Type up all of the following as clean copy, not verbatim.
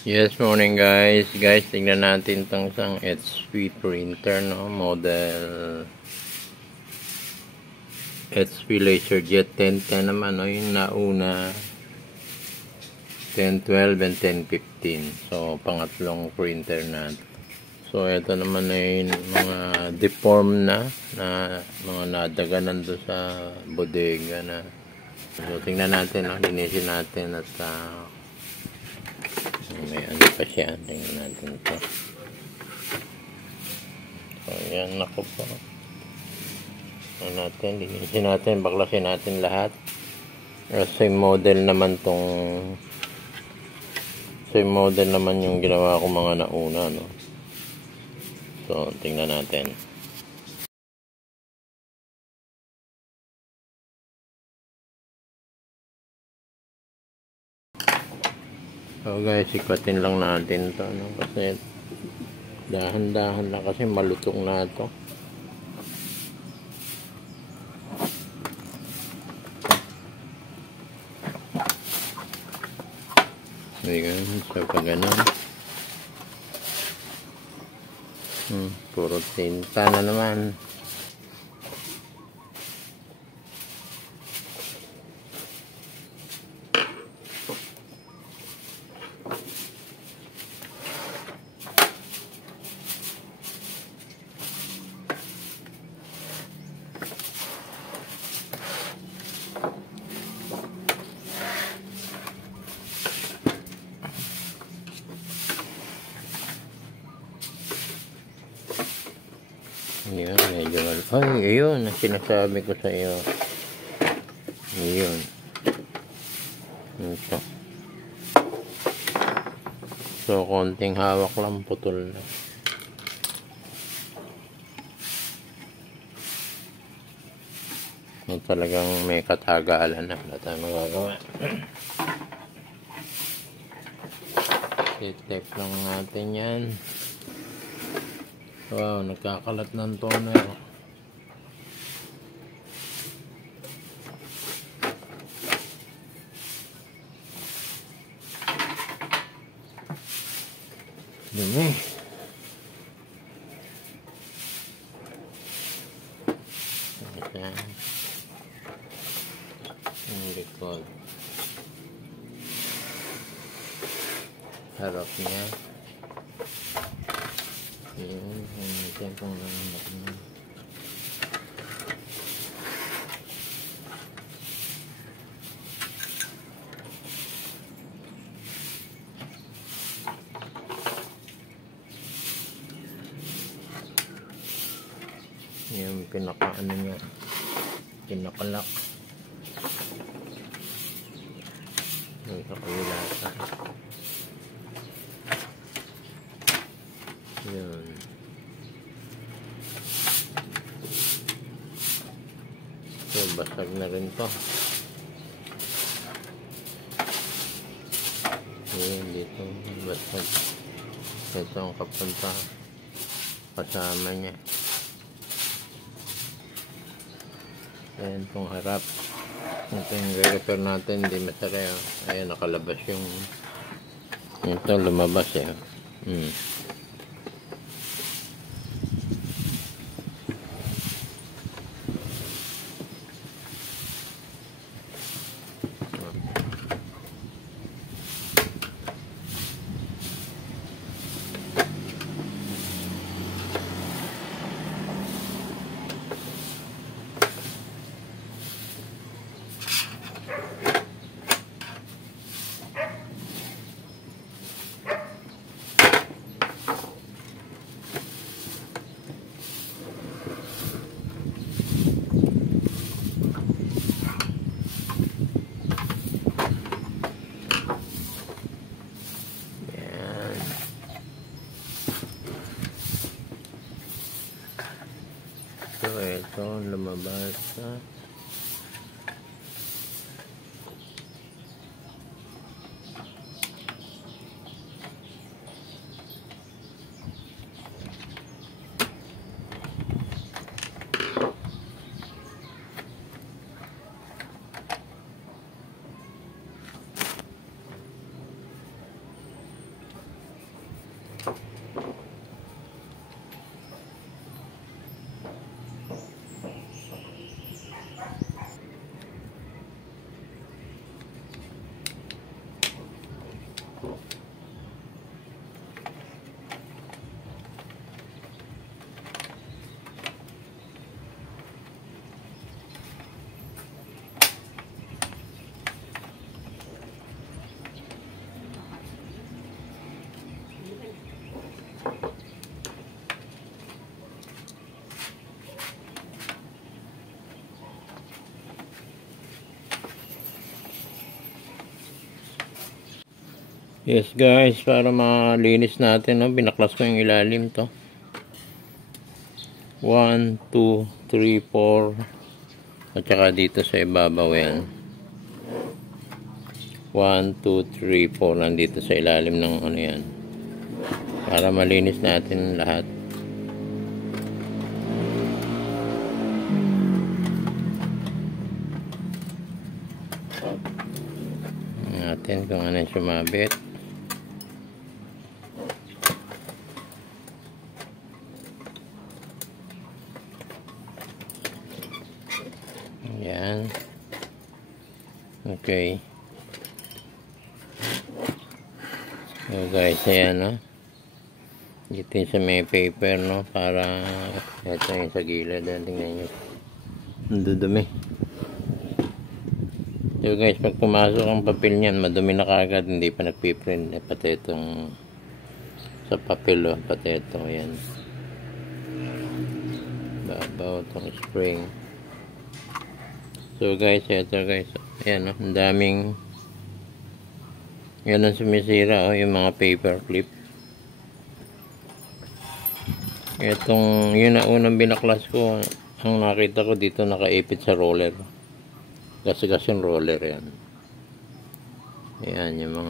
Yes, morning guys. Guys, tingnan natin tong isang HP printer, no? Model HP LaserJet 1010 naman, no? Yung nauna 1012 and 1015. So, pangatlong printer natin. So, ito naman ay mga deform na mga nadaganan doon sa bodega na. So, tingnan natin, no? Linisin natin at may ano pa siya. Tingnan natin ito. So, yan. Naku po. Ano natin. Linisin natin. Baklasin natin lahat. Same model naman same model naman yung ginawa ko mga nauna, no? So, tingnan natin. So guys, ikwatin lang natin to, no? Kasi dahan-dahan na kasi malutong na to. Ayan, so pag ganun. Puro tinta na naman. Yun, medyo ay, ayun, ang sinasabi ko sa iyo. Ayun. Ito. So, konting hawak lang, putol na. Talagang may katagalan na. Wala tayong magagawa. I-tape lang natin yan. Wow, nagkakalat ng toner. Dumi. Ayan. Ang likod. Harap niya. Ayan. Ayan kung nangyayari niya. Yung pinaka-ano niya, pinaka-lock yung sa kailata. Yun. So, basag na rin to. Yun, dito basag. Ito ang kapunta kasama niya. Ayan itong harap. Ito yung re-repair natin. Hindi masarap. Ayan, nakalabas yung ito, lumabas eh. So, ito, lumabas na. Yes guys, para malinis natin, no? Binaklas ko yung ilalim to. 1, 2, 3, 4 at saka dito sa ibabaw yan. 1, 2, 3, 4 nandito sa ilalim ng ano yan, para malinis natin lahat. Natin kung ano yung sumabit. Yan. Okay. So guys, ayan, no? Dito yung sa may paper, no? Para ito yung sa gilid. Tingnan nyo. Dudumi. So guys, pag pumasok ang papel niyan, madumi na kaagad. Hindi pa nagpiprint. Pati itong sa papel, oh. Pati ito, ayan. Babaw itong spring. So guys, ito guys, ayan, no? Ang daming yan ang sumisira, oh, yung mga paper clip. Itong yun na unang binaklas ko, ang nakita ko dito nakaipit sa roller. Gas-gas yung roller yan. Ayan yung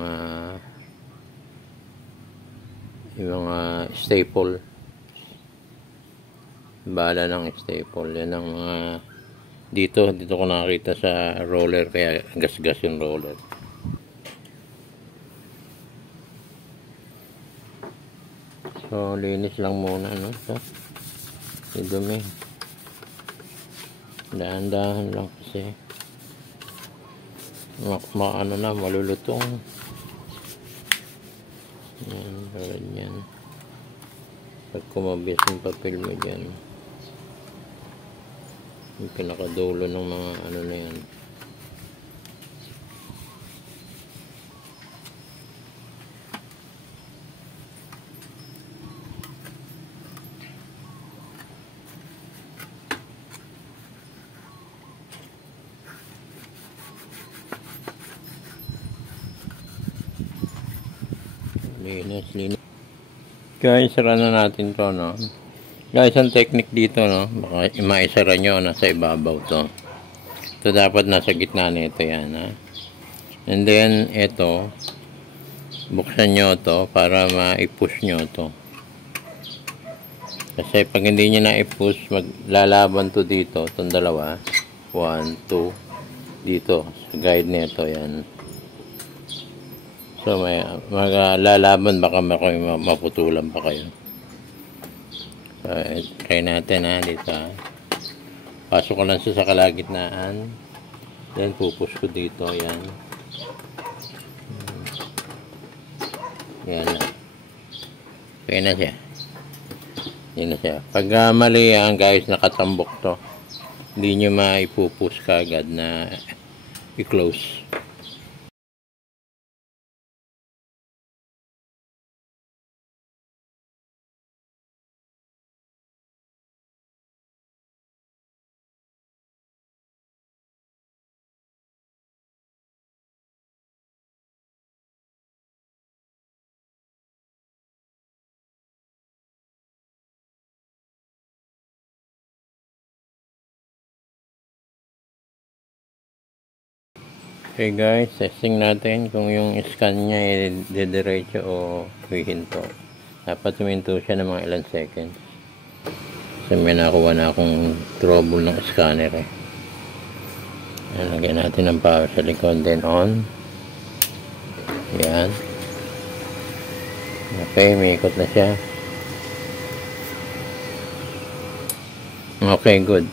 mga staple. Bala ng staple. Yan ang mga dito ko nakita sa roller, kaya gas-gas yung roller. So linis lang muna, no? So dumi, dahan-dahan lang kasi ano na, malulutong. Yan, tulad yan. Pag kumabis yung papel mo dyan, yung pinakadulo ng mga ano na yan. Linis. Guys, sara na natin to, no? Guys, ang technique dito, no? Baka maisara nyo, nasa ibabaw to. Ito dapat nasa gitna nito yan, ha? And then, ito, buksan nyo to para ma-push nyo to. Kasi pag hindi nyo na-push, maglalaban to dito, itong dalawa. 1, 2, dito, sa guide nito, yan. So, may maglalaban, baka maputulan pa kayo. So, try natin, ha, dito, ha. Pasok ko lang sa kalagitnaan. Then, pupush ko dito, yan. Yan na. Okay na siya. Yan na siya. Pag mali yan, guys, nakatambok to. Hindi nyo maipupush kagad na i-close. Okay guys, testing natin kung yung scan niya ay didiretso o hihinto. Dapat huminto siya ng mga ilang seconds. Kasi may nakuha na akong trouble ng scanner, eh. Lagyan natin ng power sa likod, then on. Yan. Okay, may ikot na siya. Okay, good.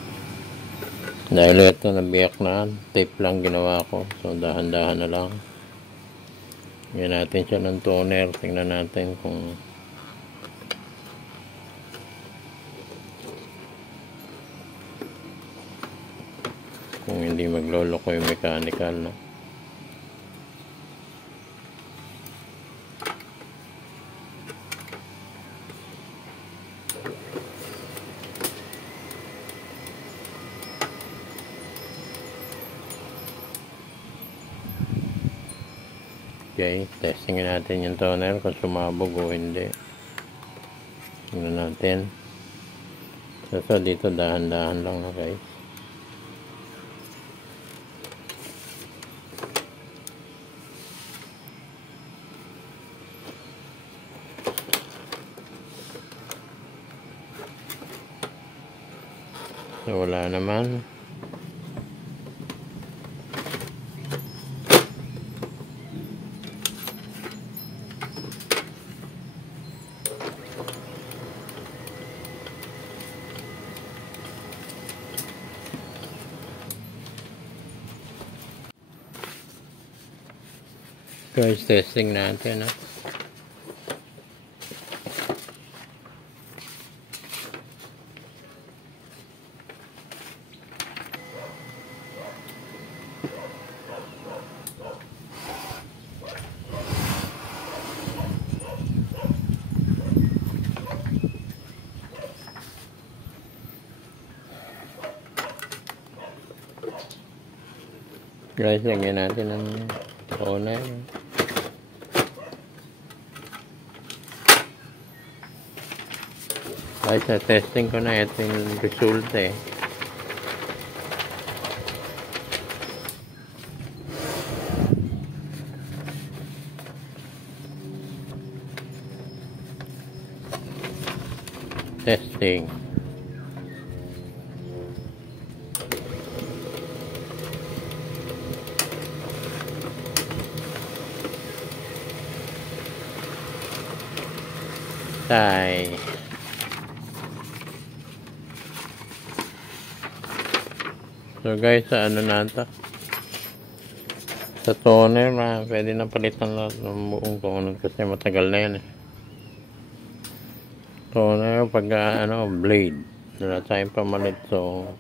Dahil ito nabiyak na, tape lang ginawa ko. So dahan-dahan na lang. Ngayon natin siya ng toner. Tingnan natin kung hindi magloloko yung mechanical, no? Okay, testingin natin yung toner kung sumabog o hindi. Tingnan natin. So dito dahan-dahan lang, okay. So wala naman. Guys, testing natin, ha. Guys, lagyan natin ng toner. Guys, na-testing ko na ito yung result, eh. Testing. Tay. So guys, sa ano na ito? Sa toner na pwede na palitan lahat ng buong toner kasi matagal na yan, eh. Toner pag blade. Wala tayong pamalit, so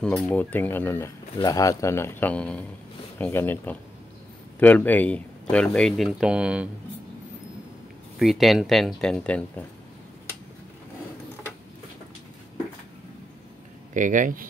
mabuting na lahata na isang ganito. 12A din tong P1010 to. Okay guys.